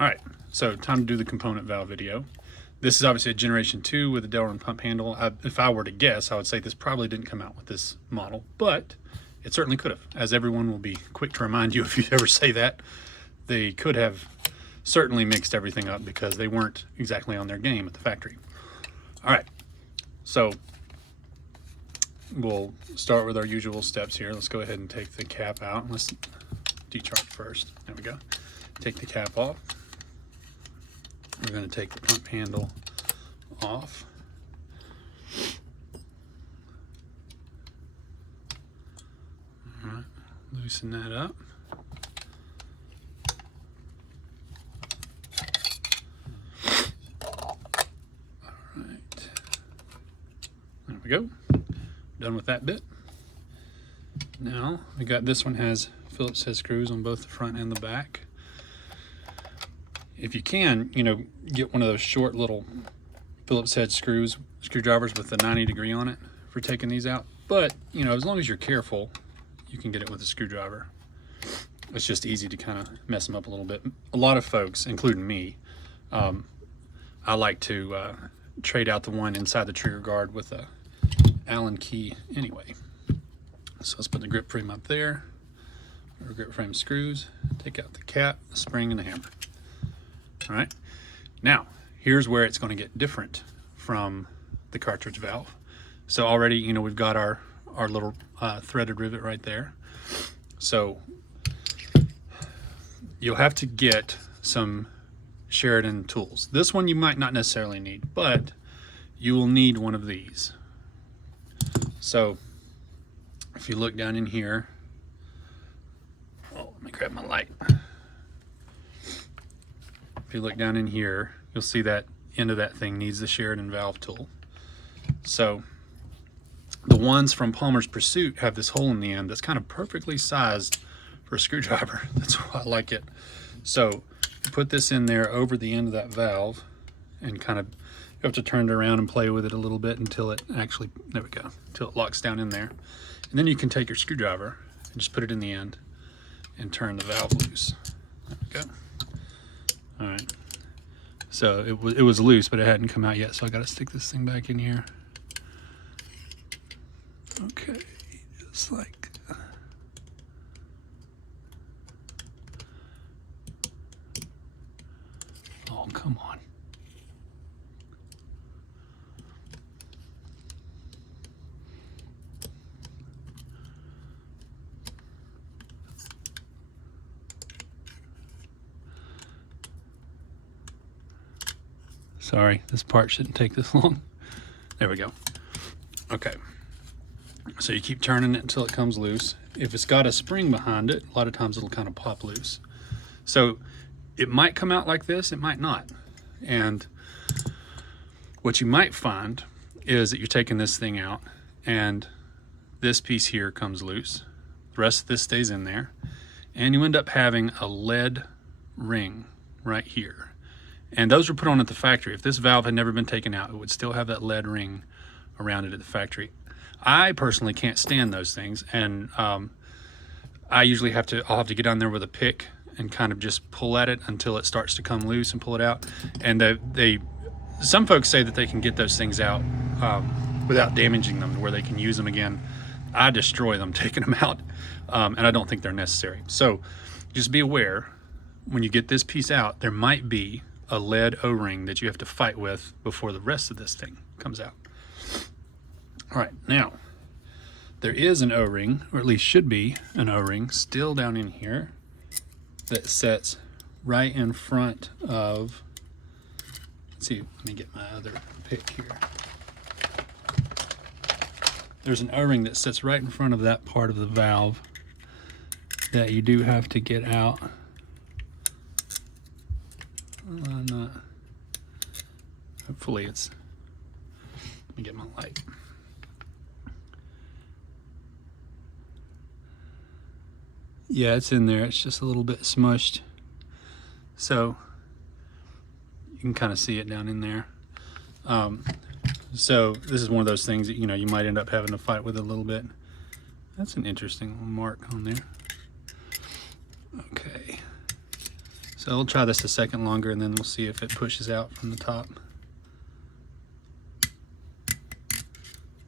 All right, so time to do the component valve video. This is obviously a generation 2 with a Delrin pump handle. If I were to guess, I would say this probably didn't come out with this model, but it certainly could have, as everyone will be quick to remind you if you ever say that. They could have certainly mixed everything up because they weren't exactly on their game at the factory. All right, so we'll start with our usual steps here. Let's go ahead and take the cap out. Let's decharge first. There we go. Take the cap off. We're going to take the pump handle off. All right, loosen that up. All right, there we go. Done with that bit. Now we got this one has Phillips head screws on both the front and the back. If you can, get one of those short little Phillips head screwdrivers with the 90-degree on it for taking these out. But, as long as you're careful, you can get it with a screwdriver. It's just easy to kind of mess them up a little bit. A lot of folks, including me, I like to trade out the one inside the trigger guard with a Allen key anyway. So let's put the grip frame up there, or grip frame screws, take out the cap, the spring, and the hammer. All right, now here's where it's going to get different from the cartridge valve. So already, we've got our little threaded rivet right there. So you'll have to get some Sheridan tools. This one you might not necessarily need, but you will need one of these. So if you look down in here, let me grab my light. If you look down in here, you'll see that end of that thing needs the Sheridan valve tool. So the ones from Palmer's Pursuit have this hole in the end that's kind of perfectly sized for a screwdriver. That's why I like it. So you put this in there over the end of that valve and kind of, you have to turn it around and play with it a little bit until it actually, there we go, until it locks down in there. And then you can take your screwdriver and just put it in the end and turn the valve loose. There we go. All right, so it was loose, but it hadn't come out yet, so I got to stick this thing back in here. Okay, just like, oh, come on. Sorry, this part shouldn't take this long. There we go. Okay. So you keep turning it until it comes loose. If it's got a spring behind it, a lot of times it'll kind of pop loose. So it might come out like this, it might not. And what you might find is that you're taking this thing out and this piece here comes loose. The rest of this stays in there. And you end up having a lead ring right here. And those were put on at the factory. If this valve had never been taken out, it would still have that lead ring around it at the factory. I personally can't stand those things, and I usually I'll have to get on there with a pick and kind of just pull at it until it starts to come loose and pull it out. And some folks say that they can get those things out without damaging them, where they can use them again. I destroy them taking them out, and I don't think they're necessary. So just be aware, when you get this piece out, there might be a lead O-ring that you have to fight with before the rest of this thing comes out. All right, now there is an O-ring, or at least should be an O-ring, still down in here that sets right in front of, let's see, let me get my other pick here. There's an O-ring that sits right in front of that part of the valve that you do have to get out. Hopefully it's, let me get my light. Yeah, it's in there. It's just a little bit smushed. So you can kind of see it down in there. So this is one of those things that, you might end up having to fight with a little bit. That's an interesting little mark on there. Okay. So we'll try this a second longer and then we'll see if it pushes out from the top.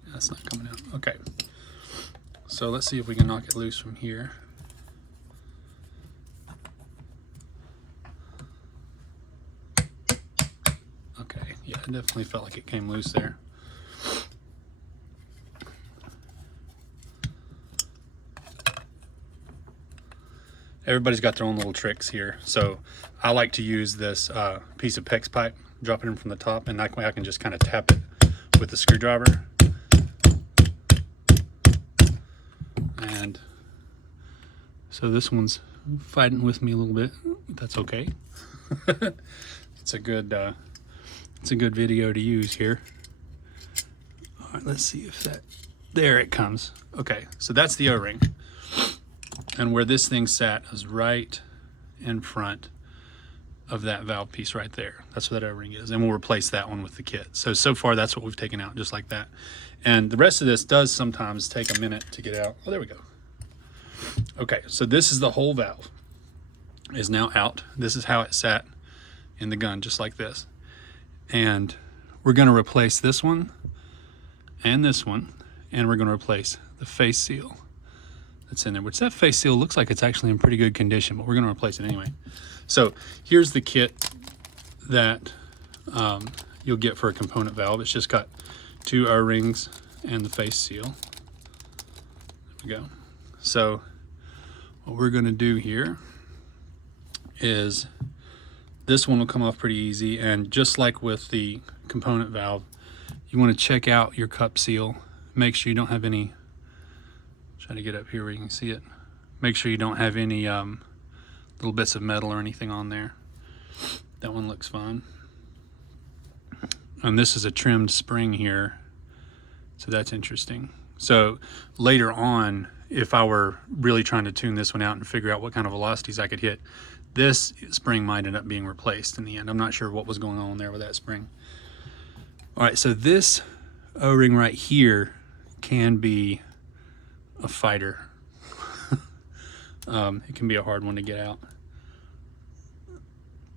That's not coming out. Okay. So let's see if we can knock it loose from here. Okay, yeah, it definitely felt like it came loose there. Everybody's got their own little tricks here. So I like to use this piece of PEX pipe, drop it in from the top, and that way I can just kind of tap it with the screwdriver. And so this one's fighting with me a little bit. That's okay. It's a good video to use here. All right, let's see if that, there it comes. Okay, so that's the O-ring. And where this thing sat is right in front of that valve piece right there. That's where that O-ring is. And we'll replace that one with the kit. So far that's what we've taken out, just like that. And the rest of this does sometimes take a minute to get out. Oh, there we go. Okay, so this is the whole valve is now out. This is how it sat in the gun, just like this. And we're gonna replace this one and this one, and we're gonna replace the face seal that's in there, which that face seal looks like it's actually in pretty good condition, but we're gonna replace it anyway. So here's the kit that you'll get for a component valve. It's just got 2 O-rings and the face seal. There we go. So what we're gonna do here is this one will come off pretty easy, and just like with the component valve, you want to check out your cup seal. Make sure you don't have any, try to get up here where you can see it. Make sure you don't have any little bits of metal or anything on there. That one looks fine. And this is a trimmed spring here, so that's interesting. So later on, if I were really trying to tune this one out and figure out what kind of velocities I could hit, this spring might end up being replaced in the end. I'm not sure what was going on there with that spring. All right, so this O-ring right here can be a fighter. It can be a hard one to get out.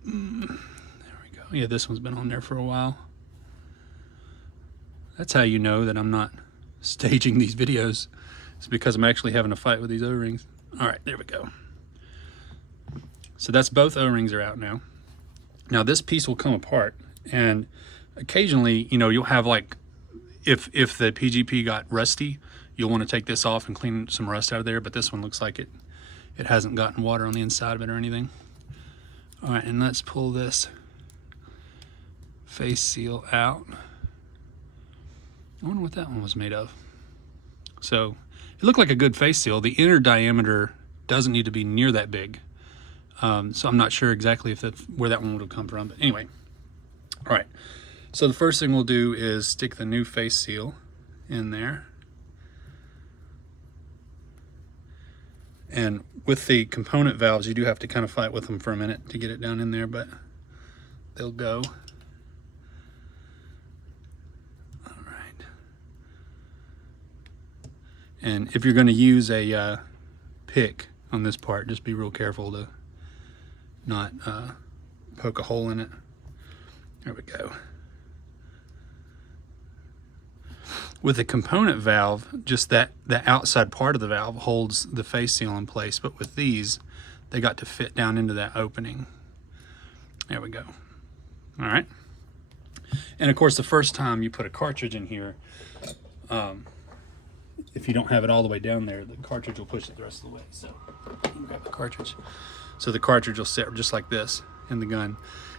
There we go. Yeah, this one's been on there for a while. That's how you know that I'm not staging these videos. It's because I'm actually having a fight with these O-rings. All right, there we go. So that's both O-rings are out now. Now this piece will come apart, and occasionally, you know, you'll have like, if the PGP got rusty, you'll want to take this off and clean some rust out of there, but this one looks like it hasn't gotten water on the inside of it or anything. All right, and let's pull this face seal out. I wonder what that one was made of. So it looked like a good face seal. The inner diameter doesn't need to be near that big. So I'm not sure exactly if where that one would have come from, but anyway. All right, so the first thing we'll do is stick the new face seal in there. And with the component valves, you do have to kind of fight with them for a minute to get it down in there, but they'll go. All right. And if you're going to use a pick on this part, just be real careful to not poke a hole in it. There we go. With the component valve, just the outside part of the valve holds the face seal in place, but with these, they got to fit down into that opening. There we go. All right. And of course, the first time you put a cartridge in here, if you don't have it all the way down there, the cartridge will push it the rest of the way. So you can grab the cartridge. So the cartridge will sit just like this in the gun.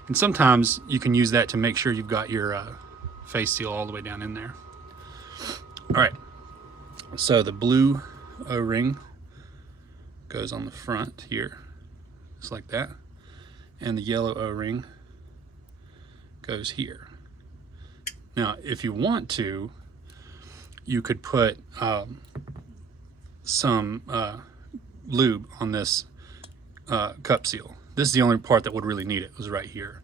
And sometimes you can use that to make sure you've got your face seal all the way down in there. All right, so the blue O-ring goes on the front here, just like that. And the yellow O-ring goes here. Now, if you want to, you could put some lube on this cup seal. This is the only part that would really need it, was right here.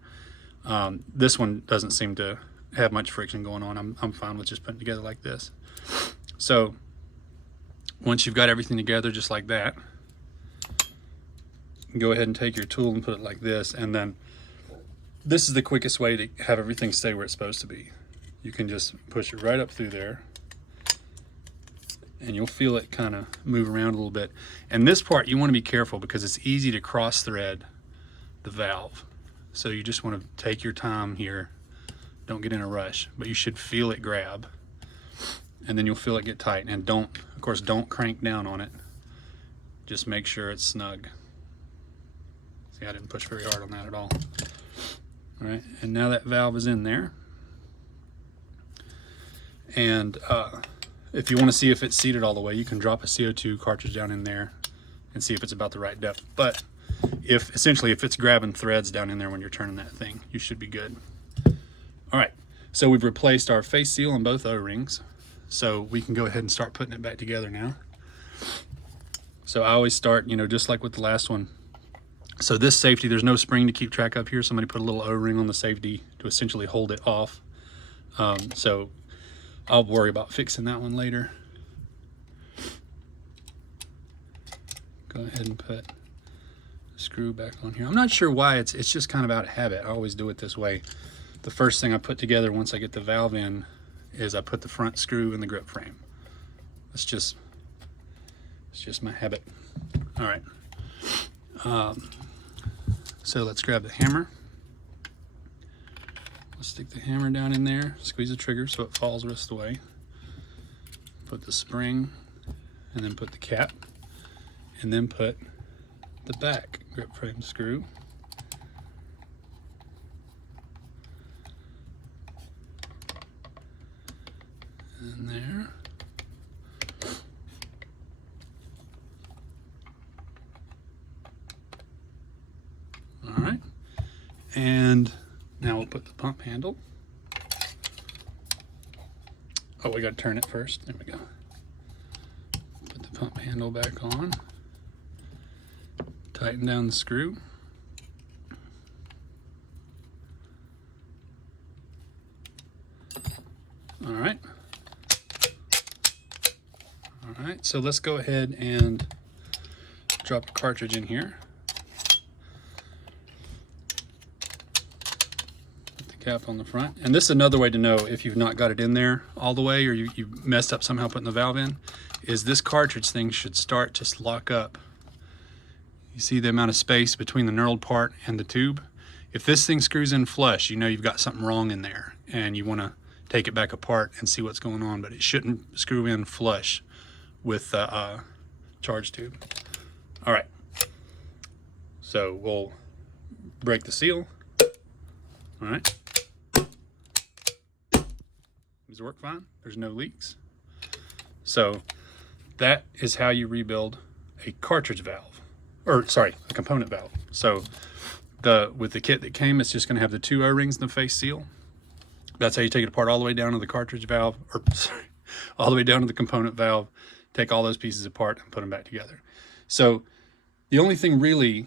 This one doesn't seem to have much friction going on. I'm fine with just putting it together like this. So once you've got everything together just like that, go ahead and take your tool and put it like this, and then this is the quickest way to have everything stay where it's supposed to be. You can just push it right up through there, and you'll feel it kind of move around a little bit. And this part you want to be careful because it's easy to cross thread the valve. So you just want to take your time here. Don't get in a rush, but you should feel it grab, and then you'll feel it get tight. And don't, of course, don't crank down on it. Just make sure it's snug. See, I didn't push very hard on that at all. All right, and now that valve is in there. And if you want to see if it's seated all the way, you can drop a CO2 cartridge down in there and see if it's about the right depth. But if it's grabbing threads down in there when you're turning that thing, you should be good. All right, so we've replaced our face seal on both O-rings, so we can go ahead and start putting it back together now. So I always start, you know, just like with the last one. So this safety, there's no spring to keep track of here. Somebody put a little O-ring on the safety to essentially hold it off. So I'll worry about fixing that one later. Go ahead and put the screw back on here. I'm not sure why, it's just kind of out of habit. I always do it this way. The first thing I put together once I get the valve in is I put the front screw in the grip frame. It's just my habit. All right. So let's grab the hammer. Let's stick the hammer down in there, squeeze the trigger so it falls the rest of the way. Put the spring, and then put the cap, and then put the back grip frame screw. In there. All right, and now we'll put the pump handle. Oh, we got to turn it first. There we go. Put the pump handle back on. Tighten down the screw. All right. All right, so let's go ahead and drop the cartridge in here. Put the cap on the front. And this is another way to know if you've not got it in there all the way, or you messed up somehow putting the valve in, is this cartridge thing should start to lock up. You see the amount of space between the knurled part and the tube? If this thing screws in flush, you know you've got something wrong in there, and you want to take it back apart and see what's going on, but it shouldn't screw in flush with the charge tube. All right, so we'll break the seal. All right, does it work fine? There's no leaks. So that is how you rebuild a cartridge valve, or sorry, a component valve. So with the kit that came, it's just going to have the two O-rings and the face seal. That's how you take it apart all the way down to the cartridge valve, or sorry, all the way down to the component valve. Take all those pieces apart and put them back together. So the only thing really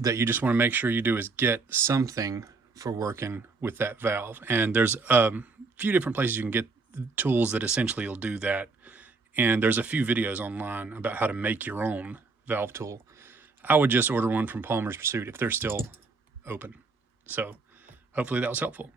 that you just want to make sure you do is get something for working with that valve. And there's a few different places you can get tools that essentially will do that. And there's a few videos online about how to make your own valve tool. I would just order one from Palmer's Pursuit if they're still open. So hopefully that was helpful.